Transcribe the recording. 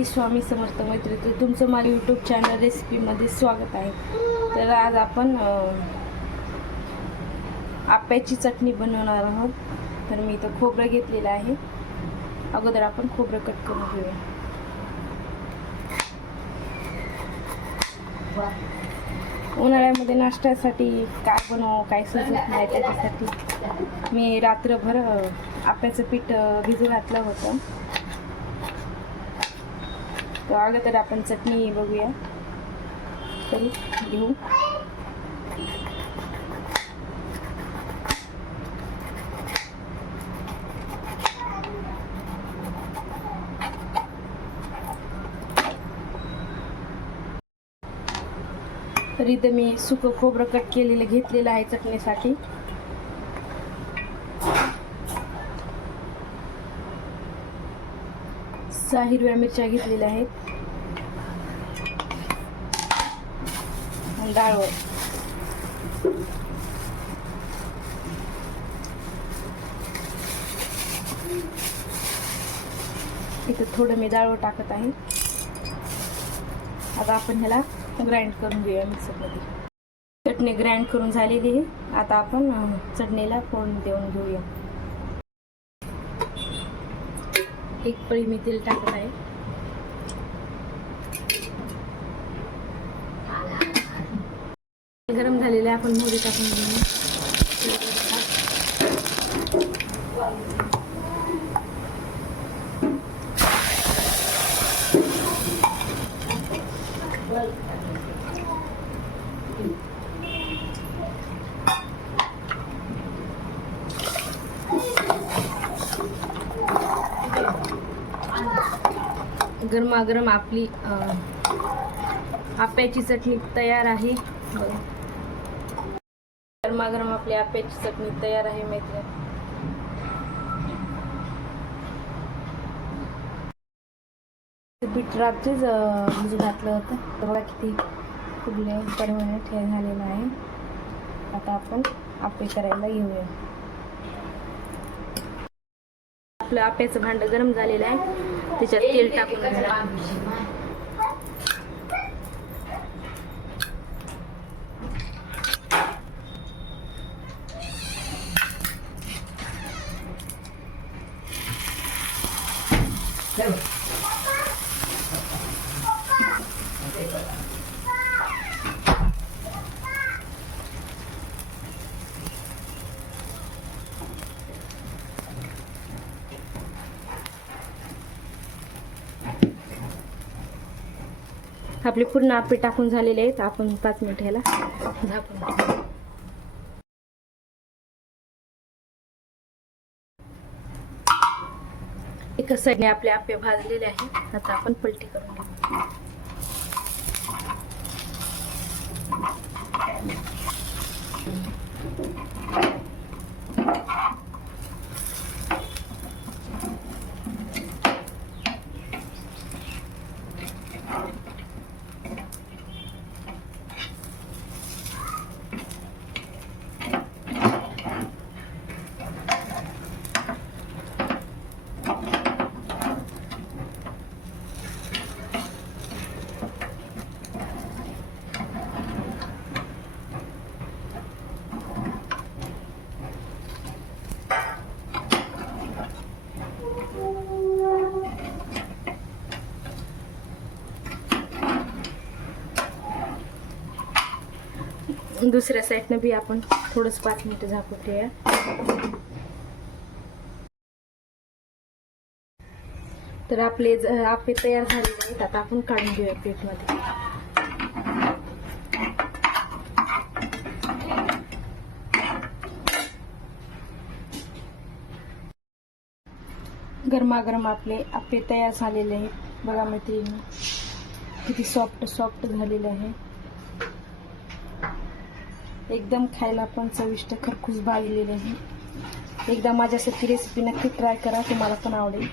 श्री स्वामी समर्थ मैत्री, तुमचं माझ्या यूट्यूब चॅनल रेसिपीमध्ये स्वागत आहे। तर आज आपण आप्याची चटणी बनवणार आहोत। तर मी इथं खोबरं घेतलेलं आहे। अगोदर आपण खोबरं कट करून घेऊया। उन्हाळ्यामध्ये नाश्त्यासाठी काय बनवू काय सुचत नाही, त्याच्यासाठी मी रात्रभर आप्याचं पीठ भिजू घातलं होतं। तर अगोदर आपण चटणी बघूया, तरी घेऊ। तर इथं मी सुकं खोबरं कट केलेलं घेतलेलं आहे चटणीसाठी। सहा हिरव्या मिरच्या घेतलेल्या आहेत, डाळ, इथं थोडं मी डाळ टाकत आहे। आता आपण ह्याला ग्राइंड करून घेऊया मिक्सरमध्ये। चटणी ग्राइंड करून झालेली आहे। आता आपण चटणीला फोडणी देऊन घेऊया। एक पळी मी तेल टाकत आहे। गरम झालेले आपण मोहरी टाकून घेऊया। गरमागरम आपली आप्याची चटणी तयार आहे। गरमागरम आपली आप्याची चटणी तयार आहे मैत्रिणी। पीठ रात्रीच भिजू घातलं होतं, तर बघा किती फुगले परवाने ठेव झालेलं आहे। आता आपण आप्पे करायला घेऊया। आपलं आप्याचं भांड गरम झालेलं आहे, त्याच्यात तेल टाकून घ्या। आपले पूर्ण आप्पे टाकून झालेले आहेत। आपण 5 मिनिट ह्याला झाकून एका साईडने आपले आप्पे भाजलेले आहेत। आता आपण पलटी करून घेऊ। दुसऱ्या साईडने बी आपण थोडंच 5 मिनिट झाकून ठेवूया। तर आपले आप्पे तयार झालेले आहेत। आता आपण काढून घेऊया प्लेटमध्ये। गरमागरम आपले आप्पे तयार झालेले आहेत। बघा मैत्रिणी, किती सॉफ्ट झालेले आहे। एकदम खायला पण चविष्ट खरपूस भाजलेले आहे। एकदा माझ्यासारखी रेसिपी नक्की ट्राय करा, तुम्हाला पण आवडेल।